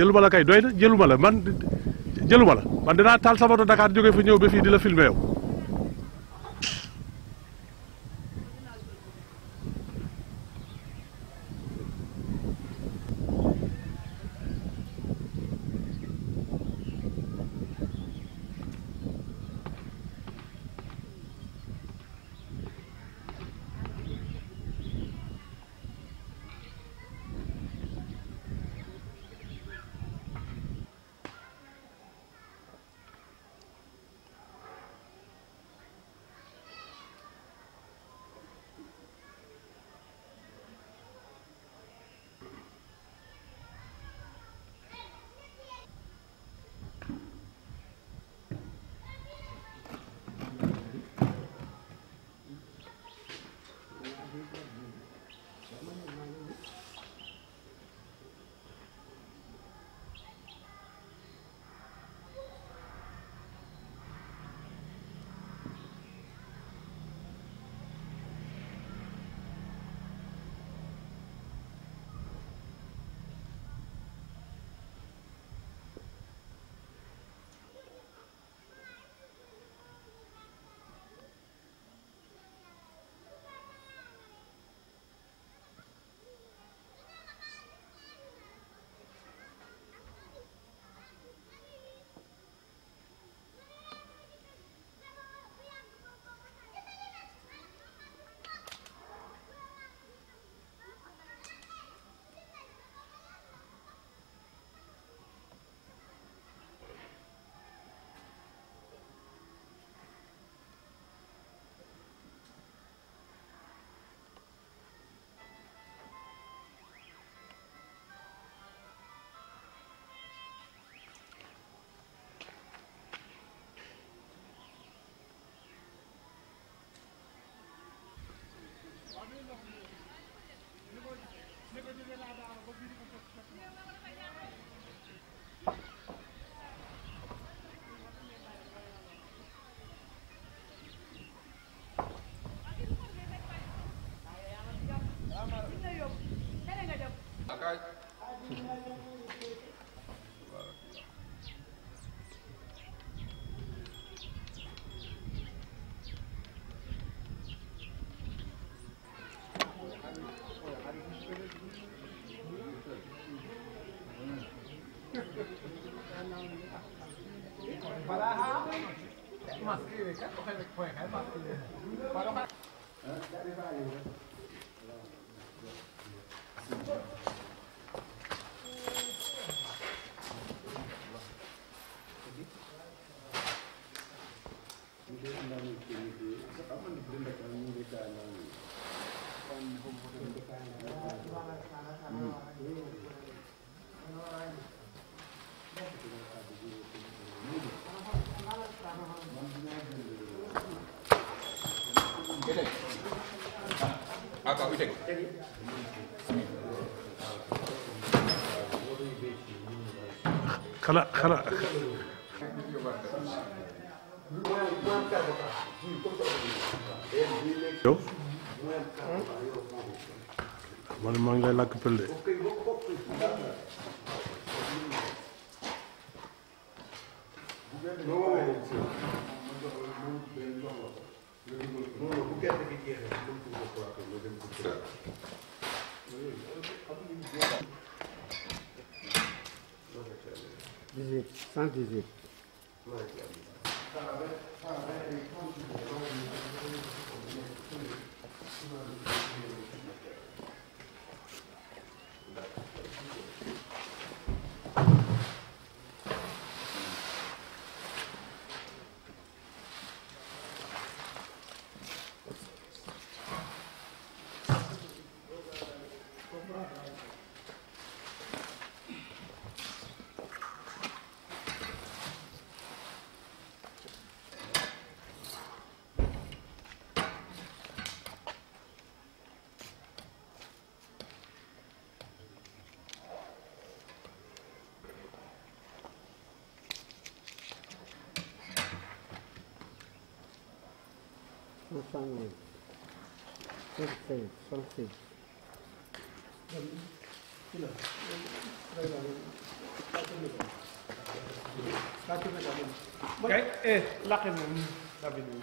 jëluma la kay doy na jëluma la man jëluma la man dinaa taal sama moto Dakar jóge fa ñëw ba fii di la filmer yow. xanaa yow man maa ngi lay làkk pël de kay laqe moom dabi ni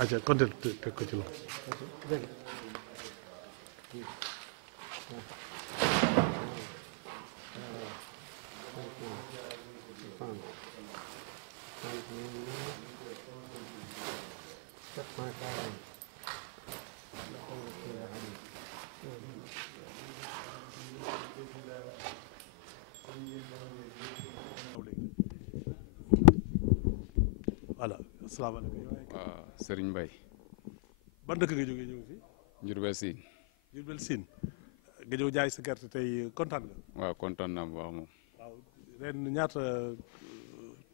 aja kontel teg ko ci loxo voilà asalaamaaleykum. waaw Serigne Mbaye. ban dëkk nga jógee ñëw fii. Diourbel Sine. Diourbel Sine nga ñëw jaay sa gerte tey kontaan nga. waaw kontaan naa bu baax moom. waaw ren ñaata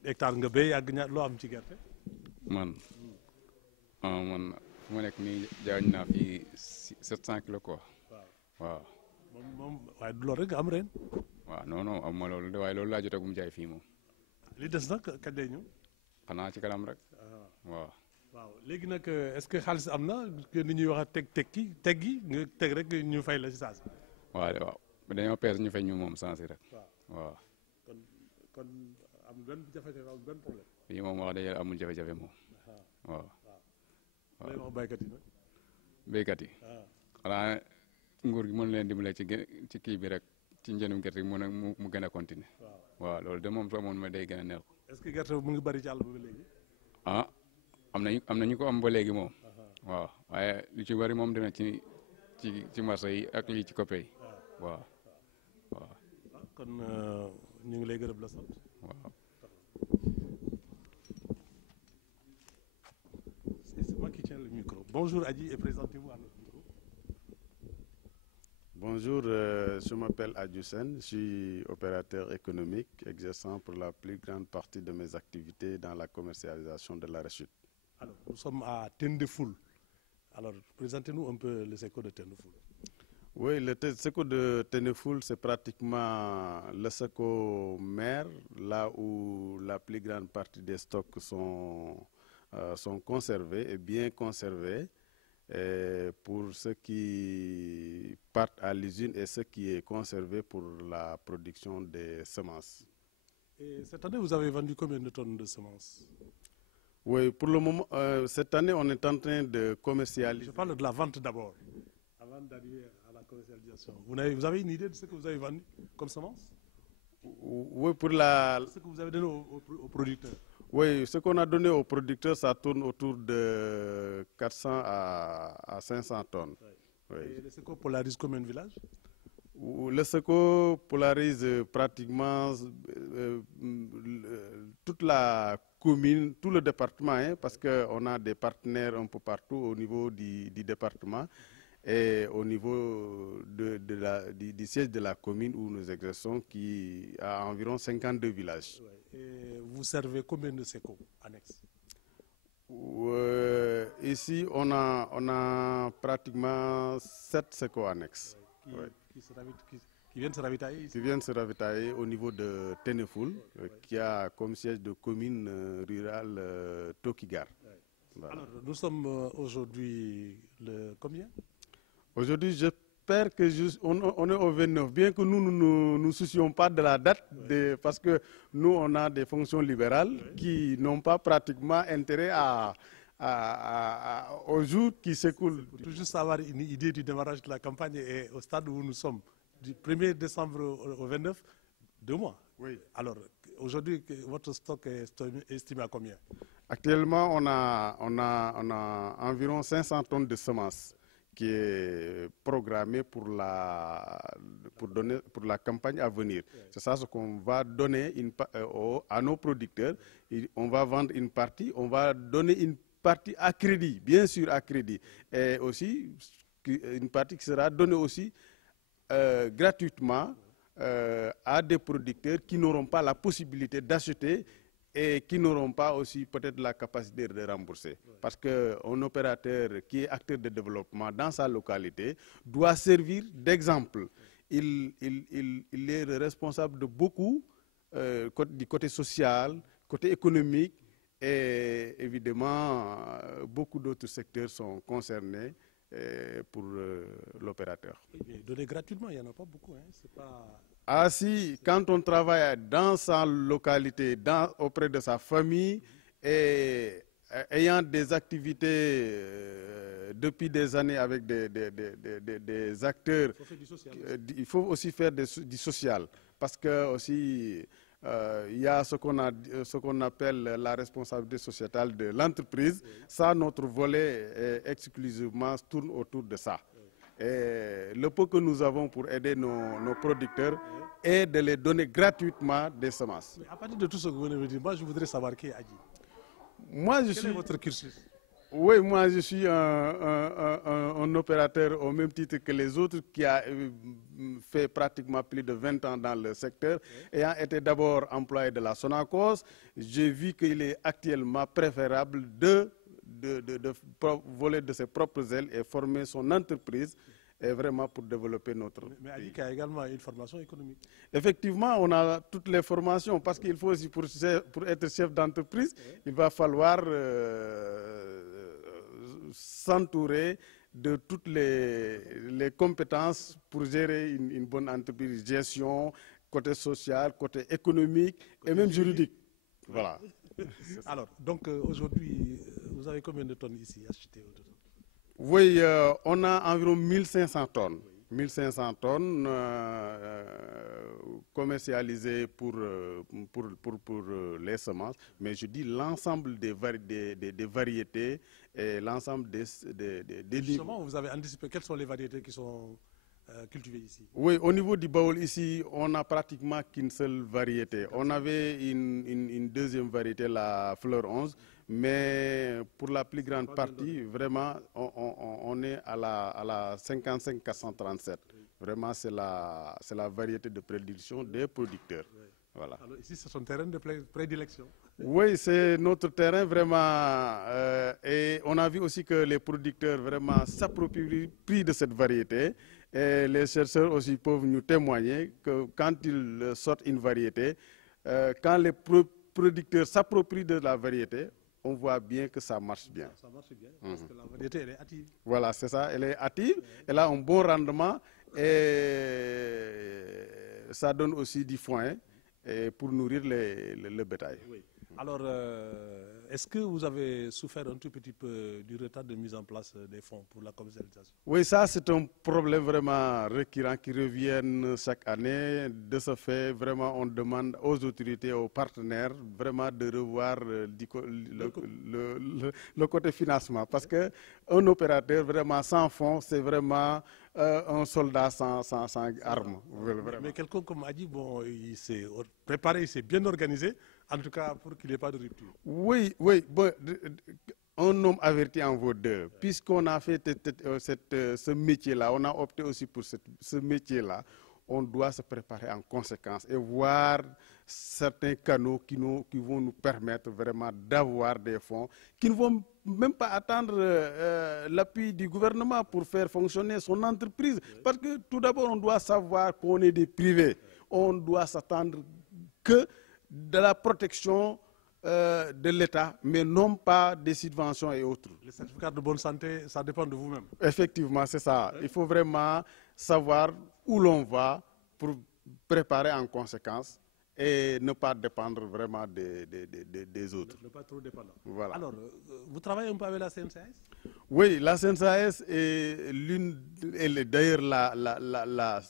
hectare nga béy ak ñaata loo am ci gerte. man fu ma nekk nii jaay naa fi 700 kilos quoi. waaw. moom waaye du loolu rek nga am ren. waaw non non am ma loolu de waaye loolu laa jotagum jaay fii moom. li des nag kañ lay ñëw. xanaa ci kanam rek. waaw. waaw léegi nag est-ce que xaalis am na ni ñuy wax teg gi nga teg rek ñu fay la si saa si. waaw dañoo peese ñu fay ñu moom saa si rek. waaw. kon amul benn jafe-jafe amul benn problème. fii moom wax dëgg yàlla amul jafe-jafe moom. waaw. waaw lay wax baykat yi nag. béykat yi. xanaa nguur gi mën leen dimbale ci kii bi rek ci njënum gerte gi mu gën a continuer. waaw loolu de moom soo amoon ma day gën a neex. est-ce que gerte mu ngi bari ci àll ba léegi. ah am na ñu ko am ba léegi moom. waaw waaye lu ci bari moom dina ci marché yi ak lii ci coppe yi. waaw. kon ñu ngi lay gërëm la sant. waaw. C'est moi qui tiens le micro. Bonjour Adji et présentez-vous à notre micro. Bonjour, je m'appelle Adji Sen, je suis opérateur économique exerçant pour la plus grande partie de mes activités dans la commercialisation de l'arachide. Alors, nous sommes à Tendefoul. Alors, présentez-nous un peu le SECO de Tendefoul. Oui, le SECO de Tendefoul, c'est pratiquement le SECO mère, là où la plus grande partie des stocks sont conservés et bien conservés. Pour ceux qui partent à l'usine et ce qui est conservé pour la production des semences. Et cette année, vous avez vendu combien de tonnes de semences? Oui, pour le moment, cette année, on est en train de commercialiser. Je parle de la vente d'abord, avant d'arriver à la commercialisation. Vous avez une idée de ce que vous avez vendu comme semence? Oui, pour la... Ce que vous avez donné aux producteurs? Oui, ce qu'on a donné aux producteurs, ça tourne autour de 400 à 500 tonnes. Oui. Et le SECO polarise combien de villages? Le SECO polarise pratiquement toute la commune, tout le département, hein, parce qu'on a des partenaires un peu partout au niveau du département et au niveau du siège de la commune où nous exerçons, qui a environ 52 villages. Ouais. Et vous servez combien de SECO annexes? Ici, on a pratiquement 7 SECO annexes. Qui viennent se ravitailler ici? Qui viennent se ravitailler au niveau de Tendefoul, qui a comme siège de commune rurale Tokigar. Voilà. Alors, nous sommes aujourd'hui le combien? Aujourd'hui, j'espère que on est au 29, bien que nous ne nous soucions pas de la date, parce que nous, on a des fonctions libérales qui n'ont pas pratiquement intérêt aux jours qui s'écoulent. Pour tout juste avoir une idée du démarrage de la campagne et au stade où nous sommes, du 1er décembre au 29, 2 mois. Oui. Alors, aujourd'hui, votre stock est estimé à combien? Actuellement, on a environ 500 tonnes de semences qui est programmée pour la campagne à venir. C'est ça ce qu'on va donner à nos producteurs. On va vendre une partie, on va donner une partie à crédit, bien sûr à crédit. Et aussi, une partie qui sera donnée aussi gratuitement à des producteurs qui n'auront pas la possibilité d'acheter et qui n'auront pas aussi peut-être la capacité de rembourser. Parce qu'un opérateur qui est acteur de développement dans sa localité doit servir d'exemple. Il est le responsable de beaucoup du côté social, côté économique, et évidemment, beaucoup d'autres secteurs sont concernés pour l'opérateur. Donner gratuitement, il n'y en a pas beaucoup. Hein. C'est pas... Ah si, quand on travaille dans sa localité, auprès de sa famille, et ayant des activités depuis des années avec des acteurs, il faut aussi faire du social. Parce que aussi, il y a ce qu'on appelle la responsabilité sociétale de l'entreprise. Ça, notre volet exclusivement tourne autour de ça. Et le peu que nous avons pour aider nos producteurs est de les donner gratuitement des semences. Mais à partir de tout ce que vous venez de dire, moi je voudrais savoir qui est Adji. Quel est votre cursus? Oui, moi je suis un opérateur au même titre que les autres qui a fait pratiquement plus de 20 ans dans le secteur. Ayant été d'abord employé de la Sonacos, j'ai vu qu'il est actuellement préférable de voler de ses propres ailes et former son entreprise et vraiment pour développer notre Mais Adji a également une formation économique. Effectivement, on a toutes les formations parce qu'il faut aussi, pour être chef d'entreprise, il va falloir s'entourer de toutes les compétences pour gérer une bonne entreprise, gestion, côté social, côté économique et même juridique. Voilà. Alors, donc aujourd'hui, vous avez combien de tonnes ici achetées? Oui, on a environ 1500 tonnes. 1500 tonnes commercialisées pour les semences, mais je dis l'ensemble des variétés et l'ensemble des Justement, vous avez anticipé quelles sont les variétés qui sont cultivée ici? Oui, au niveau du Baoul, ici, on n'a pratiquement qu'une seule variété. On avait une deuxième variété, la fleur 11, mais pour la plus grande partie, vraiment, on est à la 55 437. Vraiment, c'est la variété de prédilection des producteurs. Voilà. Alors ici, c'est son terrain de prédilection. Oui, c'est notre terrain vraiment. Et on a vu aussi que les producteurs vraiment s'approprient de cette variété. Et les chercheurs aussi peuvent nous témoigner que quand ils sortent une variété, quand les producteurs s'approprient de la variété, on voit bien que ça marche bien. Ça marche bien, parce que la variété, elle est active. Voilà, c'est ça, elle est active, elle a un bon rendement et ça donne aussi du foin pour nourrir le bétail. Oui. Alors, est-ce que vous avez souffert un tout petit peu du retard de mise en place des fonds pour la commercialisation? Oui, ça c'est un problème vraiment récurrent qui revient chaque année. De ce fait, vraiment, on demande aux autorités, aux partenaires, vraiment de revoir le côté financement. Parce qu'un opérateur vraiment sans fonds, c'est vraiment un soldat sans armes. Mais quelqu'un comme a dit, bon, il s'est préparé, il s'est bien organisé, en tout cas pour qu'il n'y ait pas de rupture. Oui, oui. Bon, un homme averti en vaut deux. Puisqu'on a fait ce métier-là, on a opté aussi pour ce métier-là, on doit se préparer en conséquence et voir certains canaux qui vont nous permettre vraiment d'avoir des fonds, qui ne vont même pas attendre l'appui du gouvernement pour faire fonctionner son entreprise. Parce que tout d'abord, on doit savoir qu'on est des privés. On doit s'attendre que de la protection de l'État, mais non pas des subventions et autres. Les certificats de bonne santé, ça dépend de vous-même. Effectivement, c'est ça. Il faut vraiment savoir où l'on va pour préparer en conséquence et ne pas dépendre vraiment des autres. Ne pas trop dépendre. Voilà. Alors, vous travaillez un peu avec la CNSAS? Oui, la CNSAS est d'ailleurs la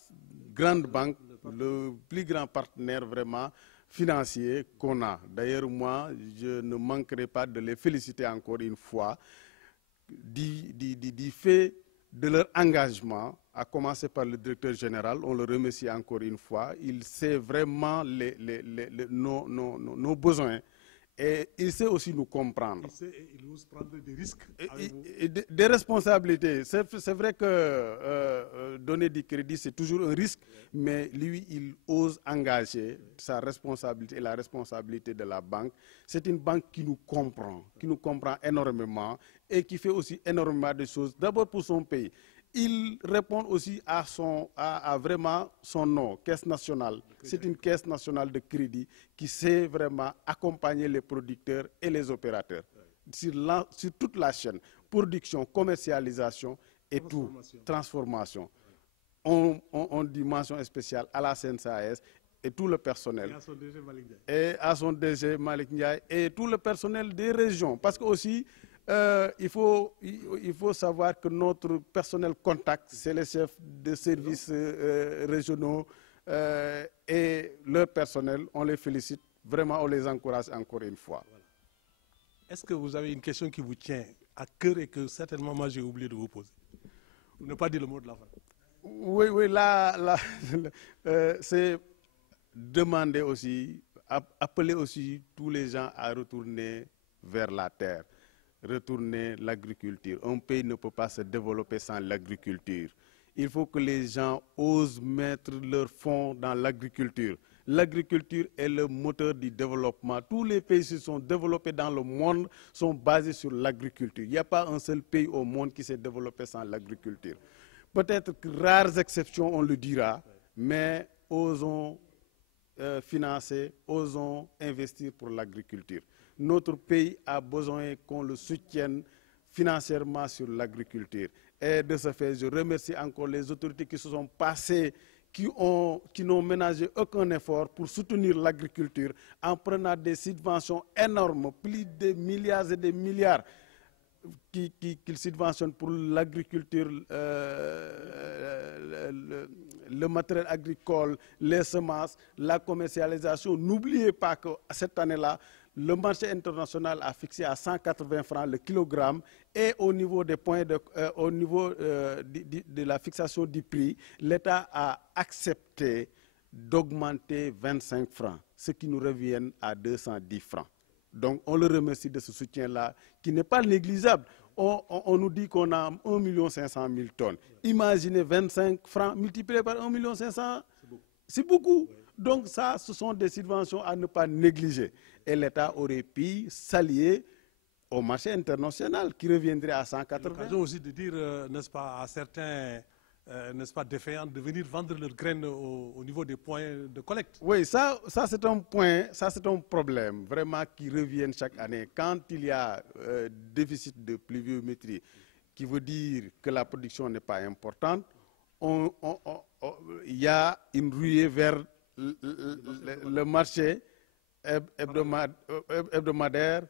grande banque, le plus grand partenaire vraiment financier qu'on a. D'ailleurs, moi, je ne manquerai pas de les féliciter encore une fois du fait de leur engagement, à commencer par le directeur général. On le remercie encore une fois. Il sait vraiment nos besoins et il sait aussi nous comprendre. Il ose prendre des risques. Des responsabilités. C'est vrai que donner du crédit, c'est toujours un risque, mais lui, il ose engager sa responsabilité et la responsabilité de la banque. C'est une banque qui nous comprend énormément et qui fait aussi énormément de choses, d'abord pour son pays. Il répond aussi à vraiment son nom, Caisse nationale. C'est une caisse nationale de crédit qui sait vraiment accompagner les producteurs et les opérateurs sur toute la chaîne, production, commercialisation et transformation. On dit mention spéciale à la CNSAS et tout le personnel. Et à son DG Malik Ndiaye et tout le personnel des régions. Parce que aussi, il faut savoir que notre personnel contact, c'est les chefs de services régionaux et leur personnel. On les félicite, vraiment on les encourage encore une fois. Voilà. Est-ce que vous avez une question qui vous tient à cœur et que certainement moi j'ai oublié de vous poser? Vous n'avez pas dit le mot de la fin. Oui, c'est demander aussi, appeler aussi tous les gens à retourner vers la terre. Retourner l'agriculture. Un pays ne peut pas se développer sans l'agriculture. Il faut que les gens osent mettre leurs fonds dans l'agriculture. L'agriculture est le moteur du développement. Tous les pays qui se sont développés dans le monde sont basés sur l'agriculture. Il n'y a pas un seul pays au monde qui s'est développé sans l'agriculture. Peut-être que rares exceptions, on le dira, mais osons financer, osons investir pour l'agriculture. Notre pays a besoin qu'on le soutienne financièrement sur l'agriculture. Et de ce fait, je remercie encore les autorités qui se sont passées, qui n'ont ménagé aucun effort pour soutenir l'agriculture en prenant des subventions énormes, plus de milliards et des milliards qu'ils subventionnent pour l'agriculture, le matériel agricole, les semences, la commercialisation. N'oubliez pas que cette année-là, le marché international a fixé à 180 francs le kilogramme et au niveau des points de la fixation du prix, l'État a accepté d'augmenter 25 francs, ce qui nous revient à 210 francs. Donc on le remercie de ce soutien-là qui n'est pas négligeable. On nous dit qu'on a 1 500 000 tonnes. Imaginez 25 francs multipliés par 1 500 000, c'est beaucoup. Donc ça, ce sont des subventions à ne pas négliger. Et l'État aurait pu s'allier au marché international qui reviendrait à 180. L'occasion aussi de dire, n'est-ce pas, à certains n'est-ce pas, défaillants de venir vendre leurs graines au niveau des points de collecte. Oui, ça c'est un point, ça c'est un problème vraiment qui revient chaque année. Quand il y a déficit de pluviométrie, qui veut dire que la production n'est pas importante, il y a une ruée vers le marché hebdomadaire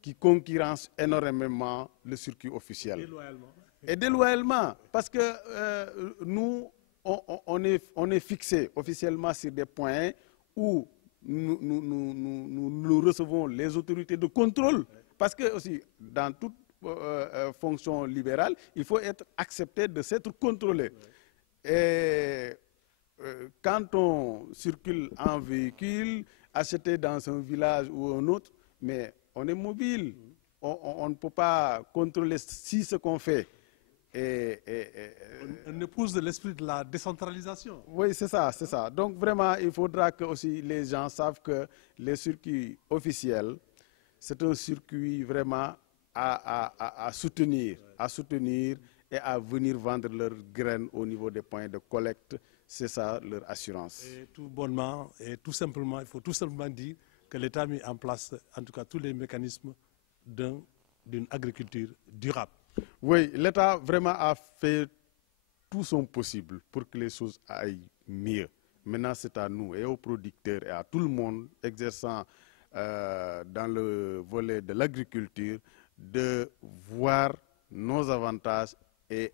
qui concurrence énormément le circuit officiel. Déloyalement. Et déloyalement, parce que nous, on est fixé officiellement sur des points où nous recevons les autorités de contrôle. Parce que aussi, dans toute fonction libérale, il faut être accepté de s'être contrôlé. Et quand on circule en véhicule, acheté dans un village ou un autre, mais on est mobile. On ne peut pas contrôler si ce qu'on fait. On épouse de l'esprit de la décentralisation. Oui, c'est ça, c'est ça. Donc vraiment, il faudra que aussi les gens savent que les circuits officiels, c'est un circuit vraiment à soutenir et à venir vendre leurs graines au niveau des points de collecte. C'est ça leur assurance. Et tout bonnement, et tout simplement, il faut tout simplement dire que l'État a mis en place, en tout cas, tous les mécanismes d'une agriculture durable. Oui, l'État vraiment a fait tout son possible pour que les choses aillent mieux. Maintenant, c'est à nous et aux producteurs et à tout le monde exerçant dans le volet de l'agriculture de voir nos avantages et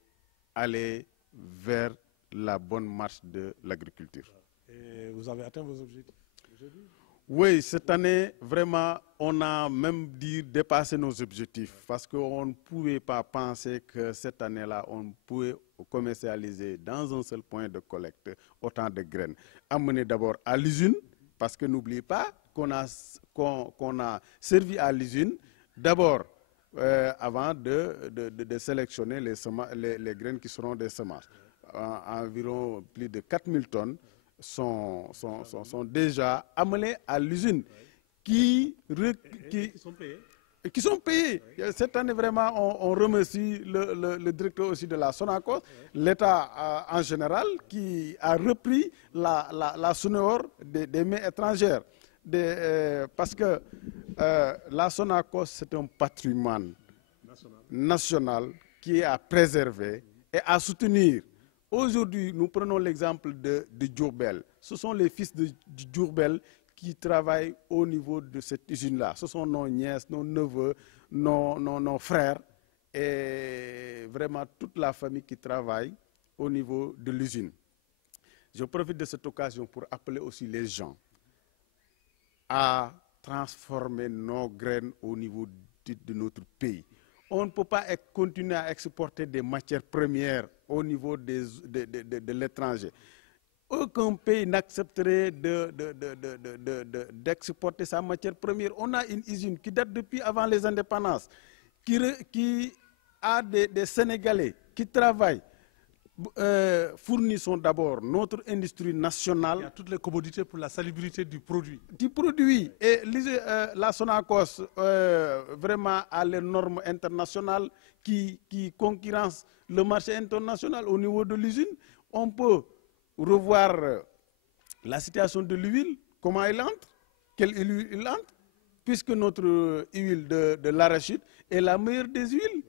aller vers la bonne marche de l'agriculture. Et vous avez atteint vos objectifs aujourd'hui? Oui, cette année, vraiment, on a même dit dépasser nos objectifs parce qu'on ne pouvait pas penser que cette année-là, on pouvait commercialiser dans un seul point de collecte autant de graines. Amener d'abord à l'usine, parce que n'oubliez pas qu'on a servi à l'usine d'abord avant de sélectionner les graines qui seront des semences. Environ plus de 4000 tonnes sont déjà amenés à l'usine qui sont payés. Cette année, vraiment, on remercie le directeur aussi de la Sonacos, l'État en général, qui a repris la Sonor des mains étrangères. Parce que la Sonacos, c'est un patrimoine national qui est à préserver et à soutenir. Aujourd'hui, nous prenons l'exemple de Diourbel. Ce sont les fils de Diourbel qui travaillent au niveau de cette usine-là. Ce sont nos nièces, nos neveux, nos frères et vraiment toute la famille qui travaille au niveau de l'usine. Je profite de cette occasion pour appeler aussi les gens à transformer nos graines au niveau de notre pays. On ne peut pas continuer à exporter des matières premières au niveau de l'étranger. Aucun pays n'accepterait d'exporter sa matière première. On a une usine qui date depuis avant les indépendances, qui a des Sénégalais qui travaillent. Fournissons d'abord notre industrie nationale. Il y a toutes les commodités pour la salubrité du produit. Et la Sonacos vraiment a les normes internationales qui concurrencent le marché international au niveau de l'usine. On peut revoir la situation de l'huile, comment elle entre, quelle huile elle entre, puisque notre huile de l'arachide est la meilleure des huiles.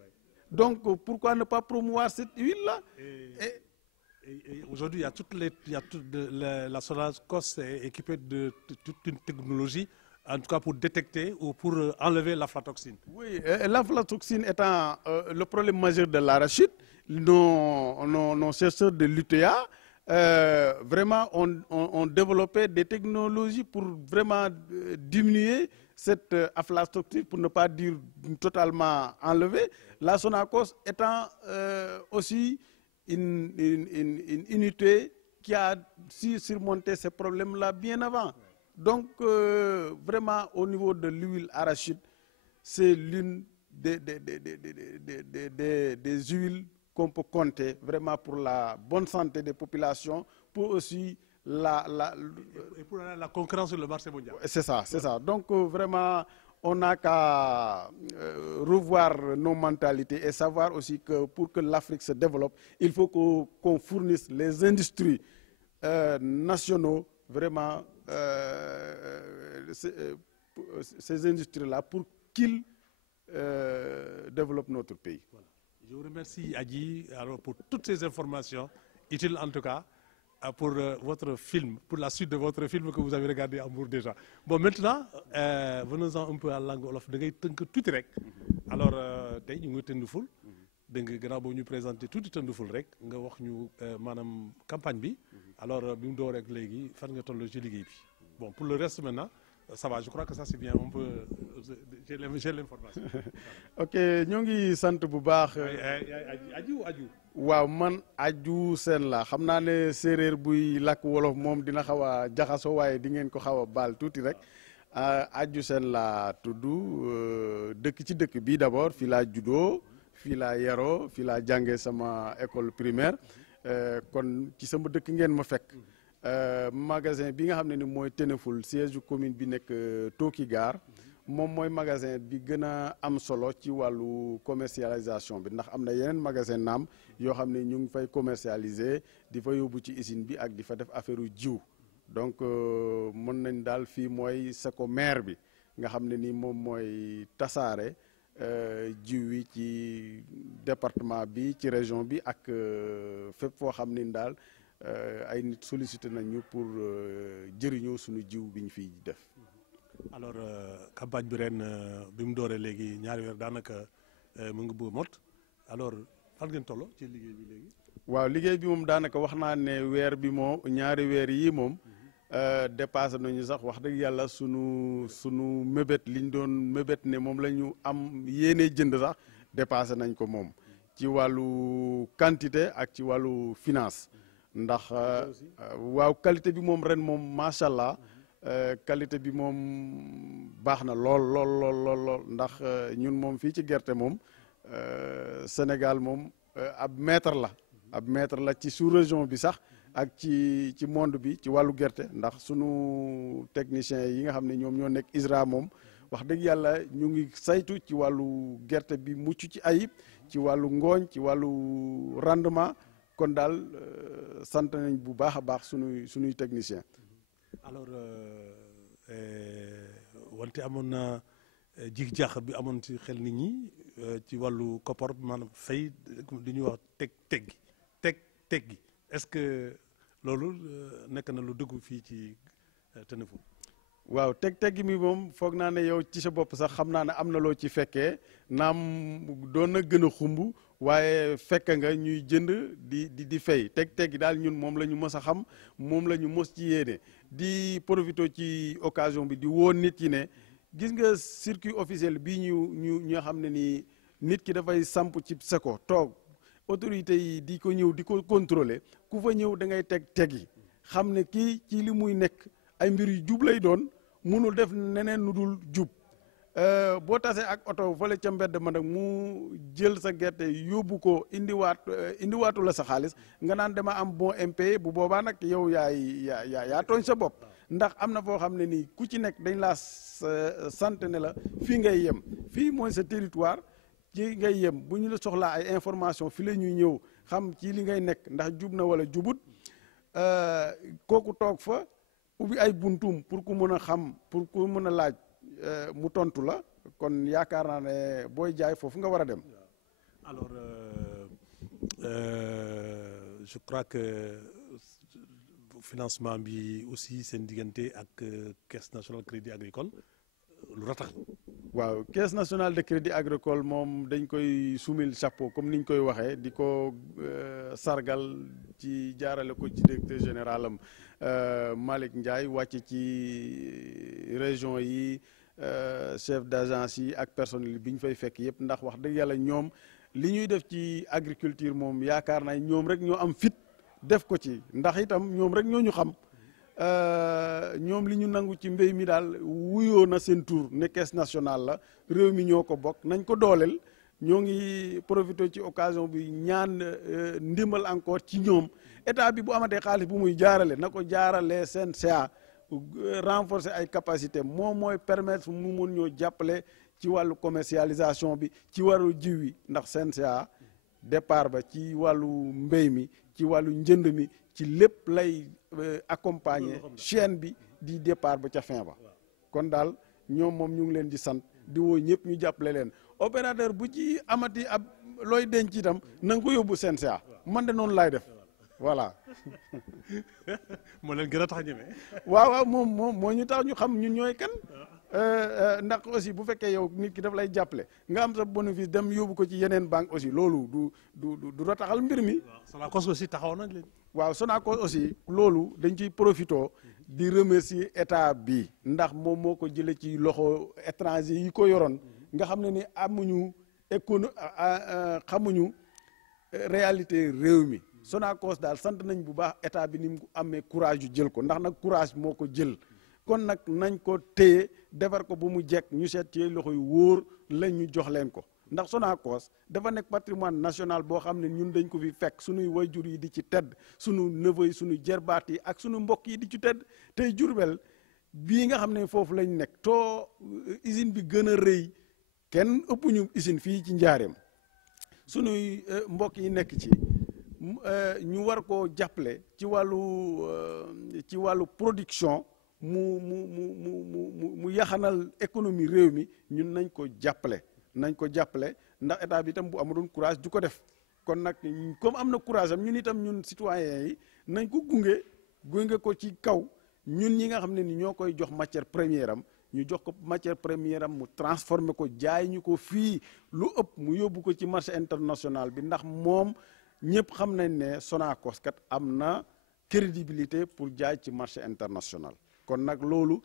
Donc, pourquoi ne pas promouvoir cette huile-là? Et aujourd'hui, la Sonacos est équipée de toute une technologie, en tout cas pour détecter ou pour enlever l'aflatoxine. Oui, l'aflatoxine étant le problème majeur de l'arachide, nos chercheurs de l'UTA vraiment on développait des technologies pour vraiment diminuer cette aflatoxine, pour ne pas dire totalement enlever. La Sonacos étant aussi une unité qui a su surmonter ces problèmes-là bien avant. Donc, vraiment, au niveau de l'huile arachide, c'est l'une des huiles qu'on peut compter vraiment pour la bonne santé des populations, pour aussi et pour la concurrence sur le marché mondial. C'est ça, c'est ça. Donc, vraiment, on n'a qu'à revoir nos mentalités et savoir aussi que pour que l'Afrique se développe, il faut qu'on fournisse les industries nationaux, vraiment, ces industries-là, pour qu'ils développent notre pays. Voilà. Je vous remercie, Adji, alors, pour toutes ces informations, utiles en tout cas, pour votre film, pour la suite de votre film que vous avez regardé à Mbour déjà. Bon, maintenant, venons-en un peu à la langue wolof. Da ngay tënk tuuti rek. Alors, tey ñu ngi Tënduful. Da nga gannaaw boobu ñu présenté tuuti Tënduful rek nga wax ñu maanaam campagne bi. Alors, bi mu door rek léegi fan nga toll ci liggéey bi. Bon, pour le reste maintenant, ça va, je crois que ça c'est bien, on peut, j'ai l'information. Ok, ñoo ngi sant bu baax. Aju. waaw man Aju Seen la xam naa ne séeréer buy làkk wolof moom dina xaw a jaxasoo waaye di ngeen ko xaw a baal tuuti rek. Aju Seen la tudd dëkk ci dëkk bi d'abord fii laa juddoo fii laa yaroo fii laa jàngee sama école primaire kon ci sama dëkk ngeen ma fekk. Magasin bi nga xam ne ni mooy Teneful siège commune bi nekk Tooki Gare moom mooy magasin bi gën a am solo ci wàllu commercialisation bi ndax am na yeneen magasin naam yoo xam ne ñu ngi fay commercialiser di fa yóbbu ci usine bi ak di fa def affaire jiw donc mën nañ daal fii mooy Secomer bi nga xam ne ni moom mooy tasaare jiw yi ci département bi ci région bi ak fépp foo xam ni daal ay nit sollicité nañu pour jëriñoo suñu jiw bi ñu fiy def. Alors campagne bi ren bi mu dooree léegi ñaari weer daanaka mu ngi bëgg mot alors fan ngeen tolloo ci liggéey bi léegi. waaw liggéey bi moom daanaka wax naa ne weer bi moom ñaari weer yii moom dépassé nañu sax wax dëgg yàlla sunu mébét liñ doon mébét ne moom la ñu am yéene jënd sax dépassé nañ ko moom ci wàllu quantité ak ci wàllu finance. ndax waaw qualité bi moom ren moom macha allah qualité bi moom baax na lool ndax ñun moom fii ci gerte moom Sénégal moom ab maître la ci sous-région bi sax ak ci monde bi ci wàllu gerte ndax sunu techniciens yi nga xam ne ñoom ñoo nekk ISRA moom wax dëgg yàlla ñu ngi saytu ci wàllu gerte bi mucc ci ayib ci wàllu ngooñ ci wàllu rendement. kon daal sant nañ bu baax a baax sunuy technicien. Alors wante amoon na jig jaax bi amoon ci xel nit ñi ci wàllu koppar maanaam fay li ñuy wax teggi est-ce que loolu nekk na lu dëggu fii ci Teneful. waaw teggi mi moom foog naa ne yow ci sa bopp sax xam naa ne am na loo ci fekkee naam doon na gën a xumb. waaye fekk nga ñuy jënd di fay teggi daal ñun moom la ñu mës a xam moom la ñu mës ci yéene di profité ci occasion bi di woo nit yi ne gis nga circuit officiel bii ñu xam ne nii nit ki dafay samp ci seko toog autorité yi di ko ñëw di ko contrôler ku fa ñëw da ngay teggi xam ne kii ci li muy nekk ay mbir yu jub lay doon mënul def neneen nu dul jub. boo tasee ak oto fële ca mbedd ma nag mu jël sa gerte yóbbu ko indiwaatu la sa xaalis nga naan dama am bon impayé bu boobaa nag yow yaa tooñ sa bopp ndax am na foo xam ne nii ku ci nekk dañ laa sant ne la fii ngay yem fii mooy sa territoire ci ngay yem bu ñu la soxlaa ay information fi la ñuy ñëw xam ci li ngay nekk ndax jub na wala jubut kooku toog fa ubbi ay buntum pour ku mën a xam pour ku mën a laaj mu tontu la kon yaakaar naa ne booy jaay foofu nga war a dem. Alors je crois que financement bi aussi seen diggante ak caisse nationale crédit agricole lu ratax. waaw caisse nationale de crédit agricole moom dañ koy sumil chapeau comme ni ñu koy waxee di ko sargal ci jaarale ko ci directeur général am Malick Ndiaye wàcc ci région yi chef d'agence yi ak personnel bi ñu fay fekk yëpp ndax wax dëgg yàlla ñoom li ñuy def ci agriculture moom yaakaar naa ñoom rek ñoo am fit def ko ci ndax itam ñoom rek ñoo ñu xam ñoom li ñu nangu ci mbéy mi daal wuyoo na seen tur ne caisse nationale la réew mi ñoo ko bokk nañ ko dooleel ñoo ngi profité ci occasion bi ñaan ndimbal encore ci ñoom état bi bu amatee xaalis bu muy jaarale na ko jaarale seen CA renforcer ay capacité moom mooy permettre mu mun ñoo jàppale ci wàllu commercialisation bi ci wàllu jiw yi ndax seen CA départ ba ci wàllu mbéy mi ci wàllu njënd mi ci lépp lay accompagner chaîne bi di départ ba ca fin ba kon daal ñoom moom ñu ngi leen di sant di woo ñëpp ñu jàppale leen opérateur bu ci amati ab looy denc itam na nga ko yóbbu CNCA man de noonu laay def voilà. moo leen gën a tax ñeme. waaw moom moo ñu tax ñu xam ñun ñooy kan. ndax aussi bu fekkee yow nit ki daf lay jàppale nga am sa bénéfice dem yóbbu ko ci yeneen banque aussi loolu du rataxal mbir mi. Sonacos aussi taxaw nañ leen. waaw Sonacos aussi loolu dañ ciy profito di remercier état bi ndax moom moo ko jëlee ci loxo étranger yi ko yoroon nga xam ne ni amuñu xamuñu réalité réew mi Sonacos daal sant nañ bu baax état bi ni mu amee courage yu jël ko ndax nag courage moo ko jël kon nag nañ ko téye defar ko bu mu jekk ñu seet ci loxo yu wóor lañ ñu jox leen ko ndax Sonacos dafa nekk patrimoine national boo xam ne ñun dañ ko fi fekk suñuy wayjur yi di ci tedd suñu neveu yi suñu jerbaat yi ak suñu mbokk yi di ci tedd tey Jurbel bii nga xam ne foofu lañ nekk too usine bi gën a rëy kenn ëpp ñu usine fii ci njaareem suñuy mbokk yi nekk ci ñu war koo jàppale ci wàllu production mu yaxanal économie réew mi ñun nañ ko jàppale ndax état bi itam bu amuloon courage du ko def kon nag comme am na courage am ñun itam ñun citoyens yi nañ ko gunge ko ci kaw ñun ñi nga xam ne ni ñoo koy jox matière première am ñu jox ko matière première am mu transformer ko jaay ñu ko fii lu ëpp mu yóbbu ko ci marché international bi ndax moom ñëpp xam nañ ne Sonacos kat am na crédibilité pour jaay ci marché international kon nag loolu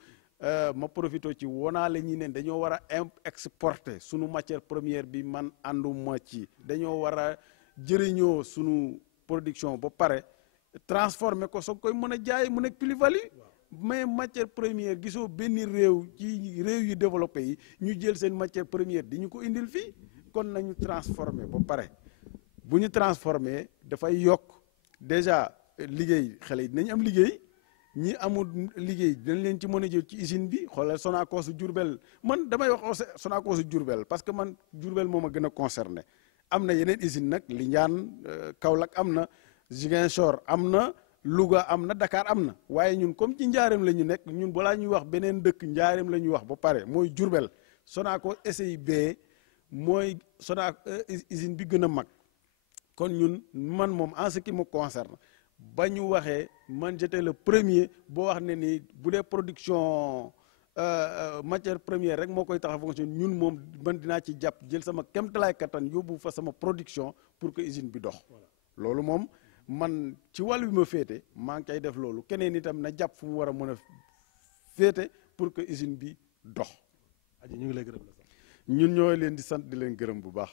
ma profité ci wonaale ñi ne dañoo war a exporter sunu matière première bi man ànduma ci dañoo war a jëriñoo sunu production ba pare transformer ko soog koy mën a jaay mu nekk plus-value mais matière première gisoo benn réew ci réew yu développé yi ñu jël seen matière première di ñu ko indil fii kon nañu transformer ba pare bu ñu transformer dafay yokk déjà liggéey xale yi dinañ am liggéey ñi amul liggéey dañ leen ci mën a jël ci usine bi xoolal Sonacos Diourbel man damay wax Sonacos Diourbel parce que man Diourbel moo ma gën a concerné am na yeneen usine nag Lindiane Kaolack am na Ziguinchor am na Louga am na Dakar am na waaye ñun comme ci njaareem la ñu nekk ñun balaa ñuy wax beneen dëkk njaareem la ñuy wax ba pare mooy Diourbel Sonacos SIB mooy usine bi gën a mag kon ñun man moom en ce qui me concerne ba ñu waxee man j'étais le premier boo wax ne ni bu dee production matière première rek moo koy tax a fonctionner ñun moom man dinaa ci jàpp jël sama kéemtalaay kattan yóbbu fa sama production pour que usine bi dox loolu moom man ci wàllu bi ma féete maa ngi koy def loolu keneen itam na jàpp fu mu war a mën a féete pour que usine bi dox. Aji ñu ngi lay gërëm la sax. ñun ñoo leen di sant di leen gërëm bu baax.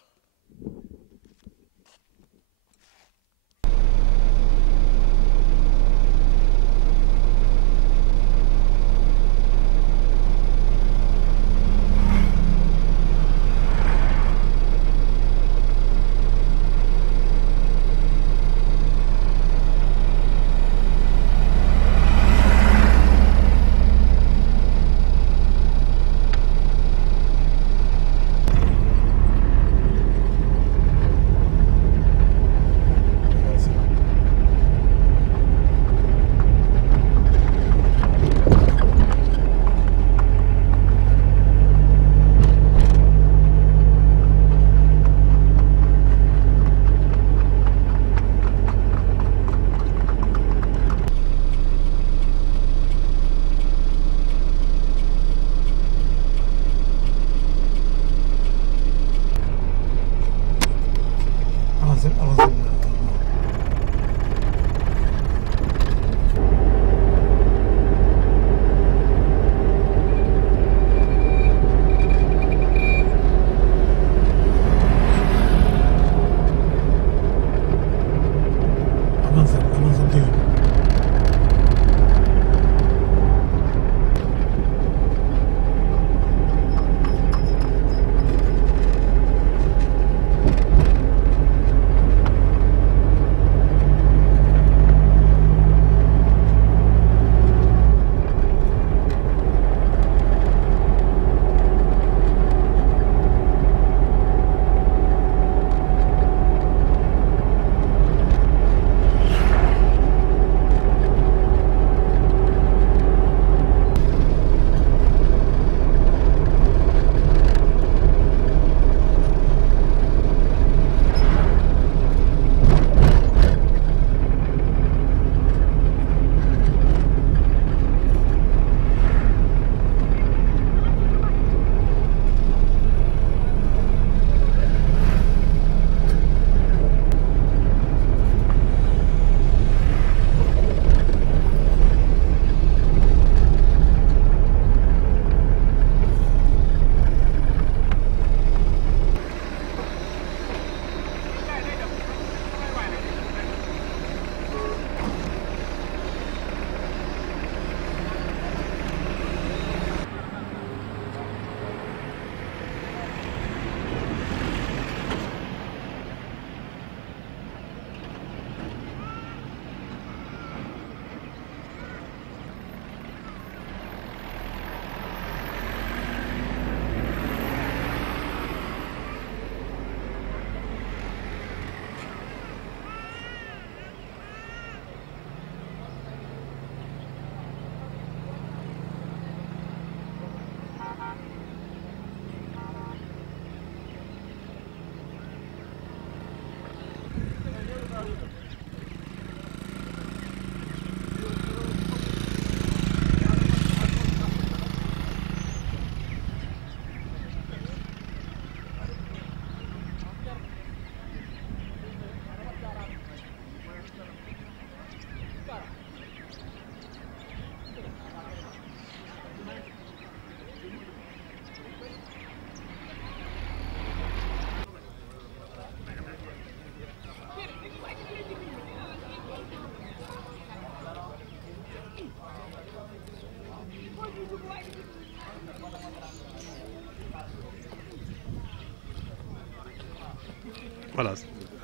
Voilà.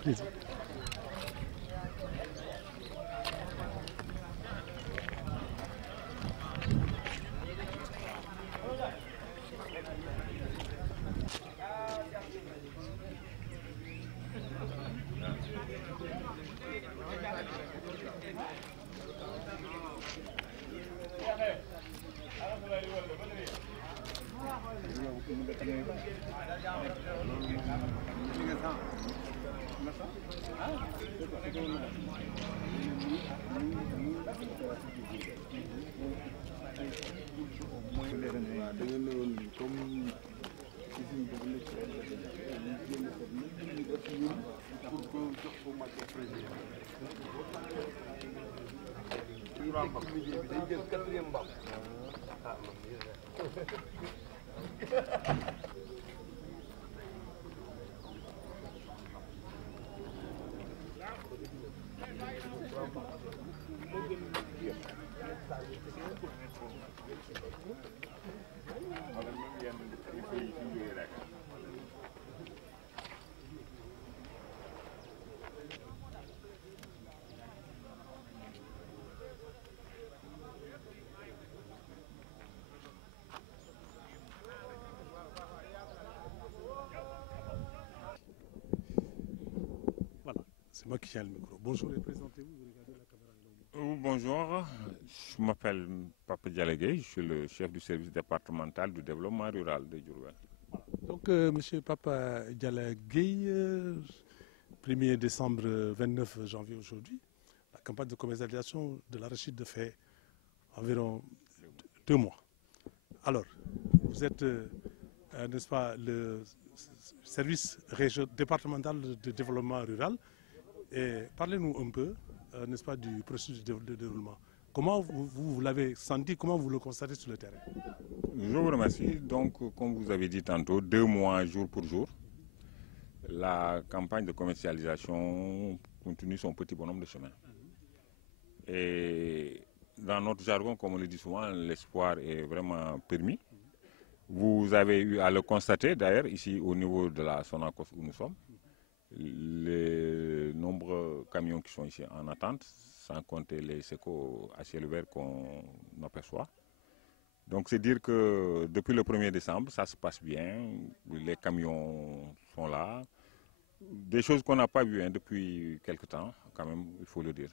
Allez-y. Voilà, c'est moi qui tiens le micro. Bonjour et présentez-vous, vous regardez la caméra. Bonjour, je m'appelle Papa Dialégué, je suis le chef du service départemental du développement rural de Diourbel. Donc, monsieur Papa Dialégué, 1er décembre, 29 janvier aujourd'hui, la campagne de commercialisation de l'arachide fait environ 2 mois. Alors, vous êtes, n'est-ce pas, le service départemental de développement rural. Et parlez-nous un peu, n'est-ce pas, du processus de déroulement. Comment vous l'avez senti, comment vous le constatez sur le terrain? Je vous remercie. Donc, comme vous avez dit tantôt, 2 mois jour pour jour, la campagne de commercialisation continue son petit bonhomme de chemin. Et dans notre jargon, comme on le dit souvent, l'espoir est vraiment permis. Vous avez eu à le constater d'ailleurs ici au niveau de la Sonacos où nous sommes. Les nombreux camions qui sont ici en attente, sans compter les sécos à ciel ouvert qu'on aperçoit. Donc c'est dire que depuis le 1er décembre, ça se passe bien, les camions sont là. Des choses qu'on n'a pas vues depuis quelque temps, quand même, il faut le dire.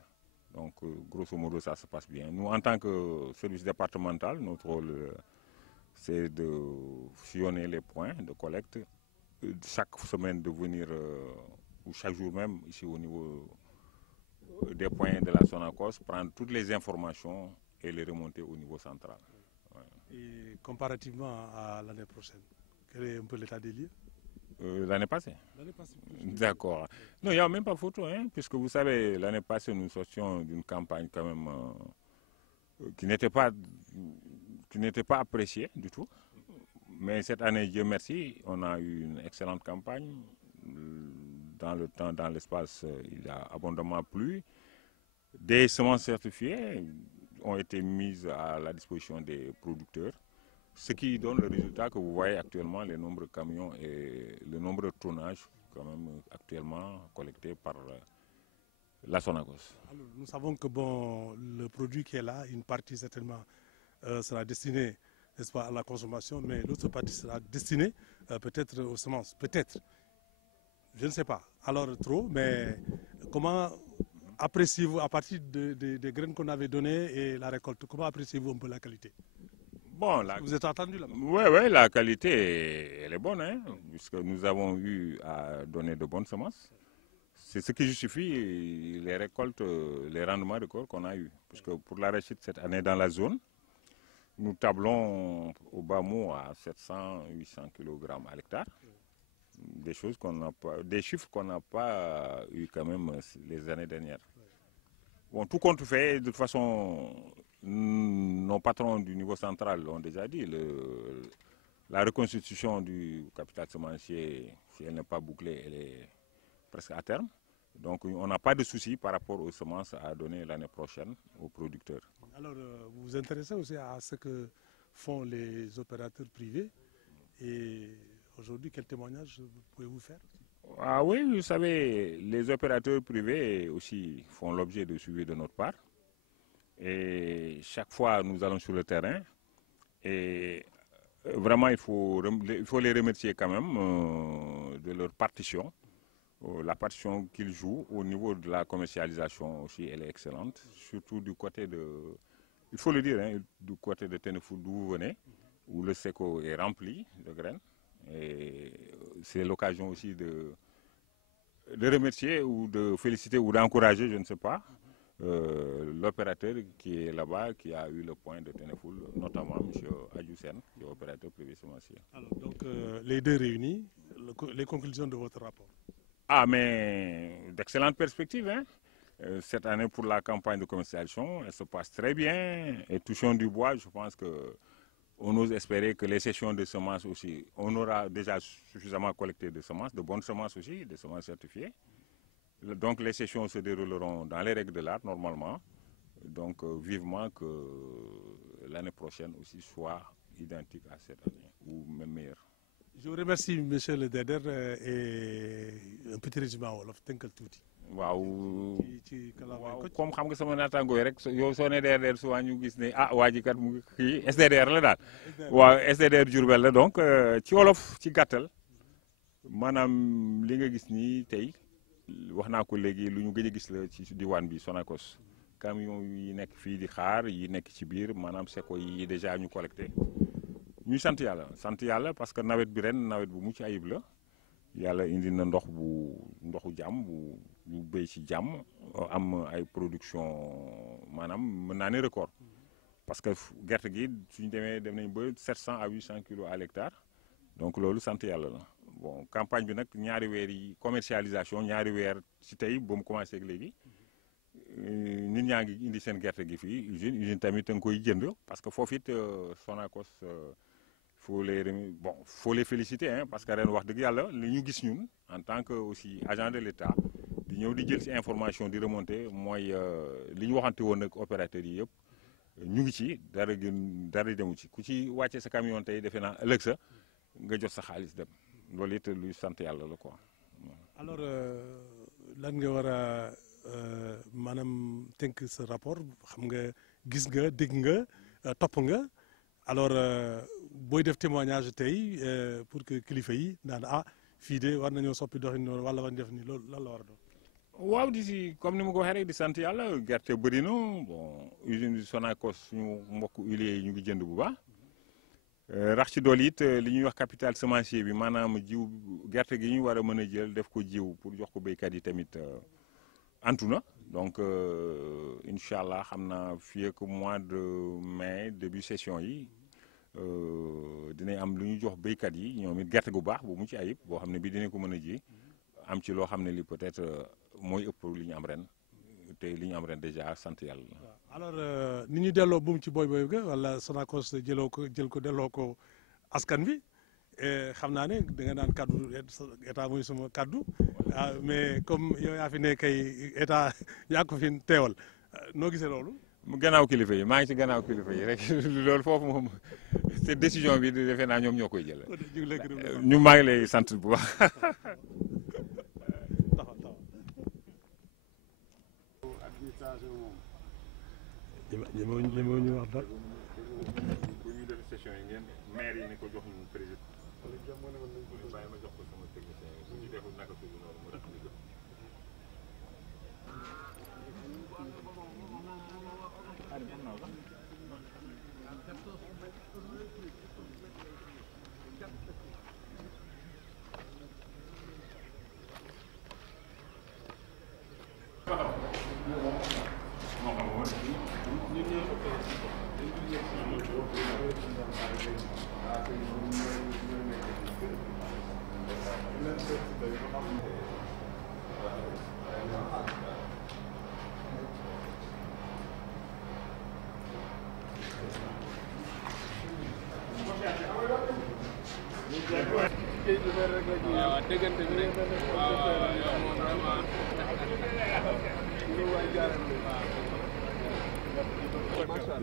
Donc grosso modo, ça se passe bien. Nous, en tant que service départemental, notre rôle, c'est de sillonner les points de collecte. Chaque semaine de venir, ou chaque jour même, ici au niveau des points de la Sonacos, prendre toutes les informations et les remonter au niveau central. Ouais. Et comparativement à l'année prochaine, quel est un peu l'état des lieux? L'année passée. L'année passée. D'accord. Non, il n'y a même pas photo, hein, puisque vous savez, l'année passée, nous sortions d'une campagne quand même qui n'était pas appréciée du tout. Mais cette année, Dieu merci, on a eu une excellente campagne. Dans le temps, dans l'espace, il a abondamment plu. Des semences certifiées ont été mises à la disposition des producteurs, ce qui donne le résultat que vous voyez actuellement, les nombreux camions et le nombre de tonnages quand même actuellement collectés par la Sonacos. Alors, nous savons que bon, le produit qui est là, une partie certainement sera destinée, n'est-ce pas, à la consommation, mais l'autre partie sera destinée peut-être aux semences, peut-être, je ne sais pas, alors trop, mais comment appréciez-vous, à partir des graines qu'on avait données et la récolte, comment appréciez-vous un peu la qualité? Bon, vous êtes attendu là-bas? Oui, la qualité, elle est bonne, hein, puisque nous avons eu à donner de bonnes semences. C'est ce qui justifie les récoltes, les rendements de récoltes qu'on a eu. Parce que pour l'arachide cette année dans la zone, nous tablons au bas mot à 700-800 kg à l'hectare. Des choses qu'on n'a pas, des chiffres qu'on n'a pas eu quand même les années dernières. Bon, tout compte fait, de toute façon, nos patrons du niveau central l'ont déjà dit, la reconstitution du capital semencier, si elle n'est pas bouclée, elle est presque à terme. Donc on n'a pas de souci par rapport aux semences à donner l'année prochaine aux producteurs. Alors vous vous intéressez aussi à ce que font les opérateurs privés et aujourd'hui quel témoignage pouvez-vous faire? Ah oui, vous savez, les opérateurs privés aussi font l'objet de suivi de notre part. Et chaque fois, nous allons sur le terrain. Et vraiment, il faut les remercier quand même de leur partition. La partition qu'ils jouent au niveau de la commercialisation aussi, elle est excellente. Surtout du côté de, il faut le dire, hein, du côté de Tenefou d'où vous venez, où le SECO est rempli de graines. Et c'est l'occasion aussi de remercier ou de féliciter ou d'encourager, je ne sais pas, l'opérateur qui est là-bas, qui a eu le point de Tenefou, notamment M. Adjoussen, qui est opérateur privé semencier. Alors, donc, les deux réunis, les conclusions de votre rapport. Ah, mais d'excellentes perspectives. Hein? Cette année, pour la campagne de commercialisation, elle se passe très bien. Et touchons du bois, je pense qu'on ose espérer que les sessions de semences aussi, on aura déjà suffisamment collecté de semences, de bonnes semences aussi, des semences certifiées. Donc les sessions se dérouleront dans les règles de l'art normalement. Donc vivement que l'année prochaine aussi soit identique à cette année ou même meilleure. Je vous remercie, M. le Deder, et un petit résumé wolof tënkal tuuti. waaw ci waaw comme xam nga sama naataangoo yi rek yow soo nee DRDR souvent ñu gis ne ah waa ji kat mu kii SDDR la daal. waaw SDDR Diourbel la donc ci wolof ci gàttal maanaam li nga gis nii tey wax naa ko léegi lu ñu gëj a gis la ci diwaan bi Sonacos. camion yi nekk fii di xaar yi nekk ci biir maanaam SECO yi déjà ñu collecté. ñuy sant yàlla parce que nawet bi ren nawet bu mucc ayib la yàlla indi na ndoxu jàmm bu béy ci jàmm am ay production maanaam mën naa ne record parce que gerte gi suñu dem nañ ba 700 à 800 kilos à l'hectare donc loolu sant yàlla la bon campagne bi nag ñaari weer yi commercialisation ñaari weer ci tey ba mu commencé ak léegi nit ñaa ngi indi seen gerte gi fii usine tamit nga koy jënd parce que foofu it Sonacos faut les féliciter hein, parce que ren wax dëgg yàlla li ñu gis ñun en tant que aussi agent de l'État di ñëw di jël ci information di remonter mooy li ñu waxante woon ak opérateurs yi yëpp ñu ngi ci dara demu ci ku ci wàcce sa camion tey defe naa ëllëg sa nga jot sa xaalis dem loolu it luy sant yàlla la quoi. alors lan nga war a maanaam tënk sa rapport xam nga gis nga dégg nga topp nga alors booy def témoignage tey pour que kilifa yi naan fii de war nañoo soppi doxin noonu wala war def ni loolu lan la war a doon. waaw di si comme ni ma ko waxee rek di sant yàlla gerte bëri na bon usine Sonacos suñu mbokk huiliers yi ñu ngi jënd bu baax rax ci dool it li ñuy wax capital semencier bi maanaam jiw gerte gi ñu war a mën a jël def ko jiw pour jox ko béykat yi tamit antu na donc incha allah xam naa fii ak mois de mai début session yi dinañ am lu ñu jox béykat yi ñoom it gerte gu baax bu mucc ayib boo xam ne bii dinañ ko mën a ji am ci loo xam ne li peut-être mooy ëpp li ñu am ren te li ñu am ren déjà sant yàlla. alors ni ñu delloo buum ci boy ga wala Sonacos jël ko delloo ko askan bi xam naa ne da nga naan kaddu état mooy sama kaddu mais comme yow yaa fi ne kay état yaa ko fi teewal noo gisee loolu. gannaaw kilifa yi maa ngi ci gannaaw kilifa yi rek loolu foofu moom cette décision bi defe naa ñoom ñoo koy jël. ñu maa ngi lay sant bu baax. ñu wax dara. bu ñu def session yi ngeen maire yi ne ko jox ñu président. bàyyi ma jox ko sama technicien bu ñu deful naka suuf noonu moo tax ñu jox. waaw déggante bi rek waaw yow moom vraiment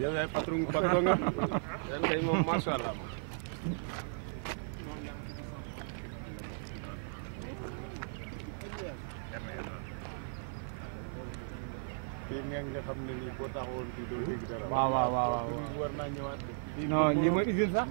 yow yaay patron nga yan kay moom macha allah fii nga xam ne nii boo taxawoon fii doo dégg dara. waaw. war naa ñëwaat de. non ñi mooy usine sax.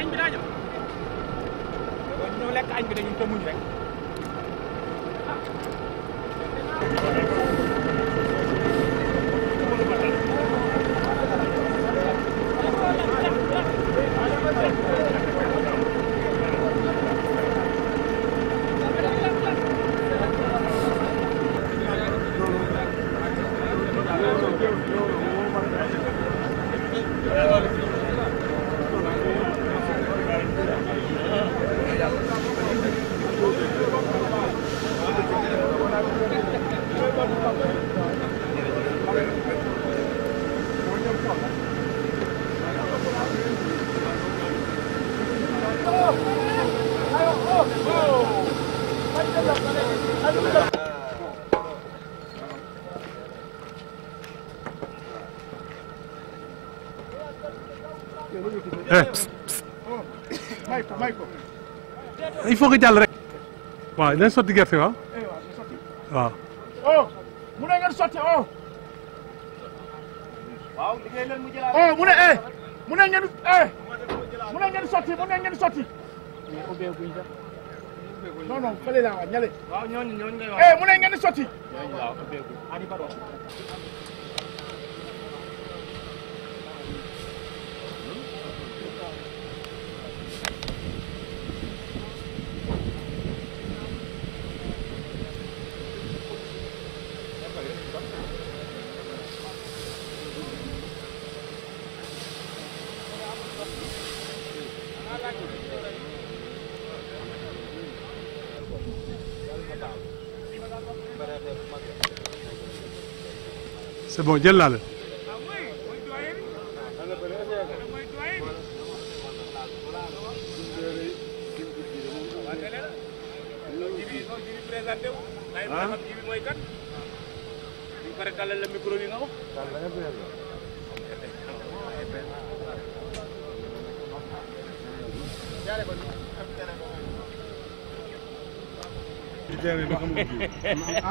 añ bi daa ñëw ñoo lekk añ bi dañu te muñ rek il faut que jàll rek. waaw nañ sotti gerte waaw. waaw. oh mu ne ngeen sotti oh. waaw liggéey leen mu jëlaat oh mu ne mu ne ngeen sotti mu ne ngeen sotti. non non fële laa wax ñale. waaw ñooñu ngay wax mu ne ngeen sotti. waaw ani pardon c'est bon jël naa la.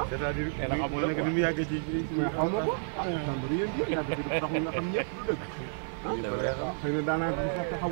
c'est-à-dire ni mu yàggee ci xaw ma ko yéen yàgg ci taxul nga xam ñëpp dëgg xëy na daanaka bu fekk xaw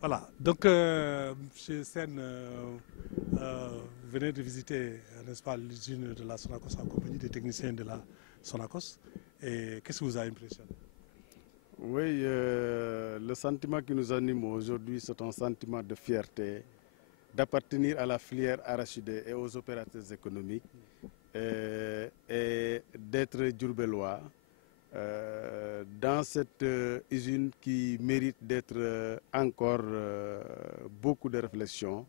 Voilà, donc M. Sen, venez de visiter, n'est-ce pas, l'usine de la Sonacos en compagnie des techniciens de la Sonacos. Et qu'est-ce qui vous a impressionné? Oui, le sentiment qui nous anime aujourd'hui, c'est un sentiment de fierté, d'appartenir à la filière arachidée et aux opérateurs économiques et d'être Diourbellois dans cette usine qui mérite d'être encore beaucoup de réflexion.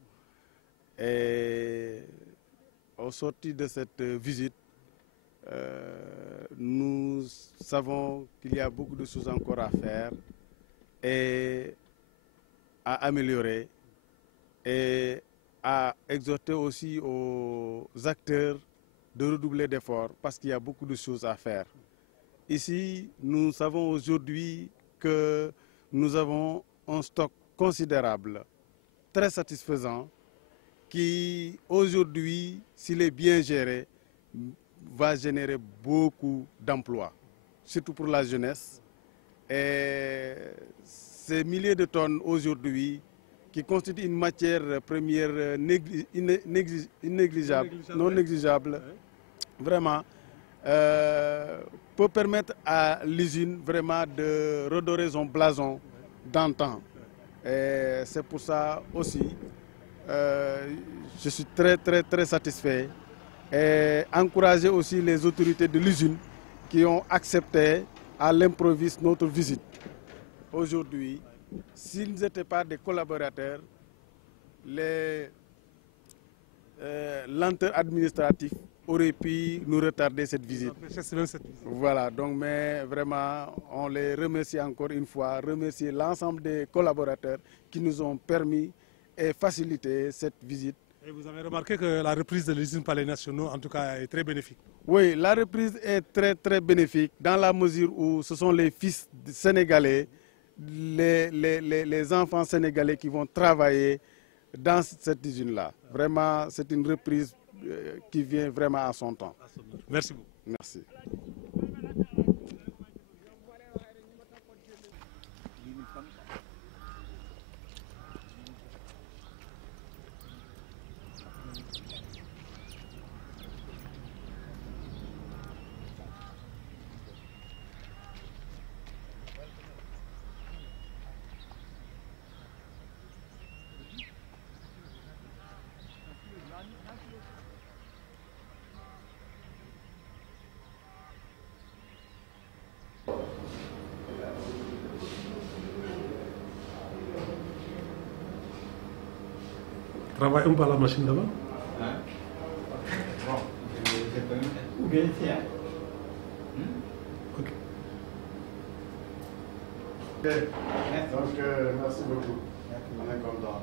Et au sortir de cette visite, nous savons qu'il y a beaucoup de choses encore à faire et à améliorer et à exhorter aussi aux acteurs de redoubler d'efforts parce qu'il y a beaucoup de choses à faire. Ici, nous savons aujourd'hui que nous avons un stock considérable, très satisfaisant, qui aujourd'hui, s'il est bien géré, va générer beaucoup d'emplois, surtout pour la jeunesse. Et ces milliers de tonnes aujourd'hui, qui constituent une matière première non négligeable, vraiment, peut permettre à l'usine vraiment de redorer son blason d'antan. Et c'est pour ça aussi, je suis très satisfait et encourager aussi les autorités de l'usine qui ont accepté à l'improviste notre visite. Aujourd'hui, s'ils n'étaient pas des collaborateurs, les lenteurs administratives auraient pu nous retarder cette visite. Voilà, donc mais vraiment, on les remercie encore une fois, remercier l'ensemble des collaborateurs qui nous ont permis et facilité cette visite. Et vous avez remarqué que la reprise de l'usine Palais Nationaux, en tout cas, est très bénéfique. Oui, la reprise est très bénéfique dans la mesure où ce sont les fils sénégalais, les enfants sénégalais qui vont travailler dans cette usine-là. Vraiment, c'est une reprise qui vient vraiment à son temps. Merci beaucoup. Merci. Travaille un peu à la machine là-bas. Ou bien ici, hein? Ok. Donc, merci beaucoup. On est content.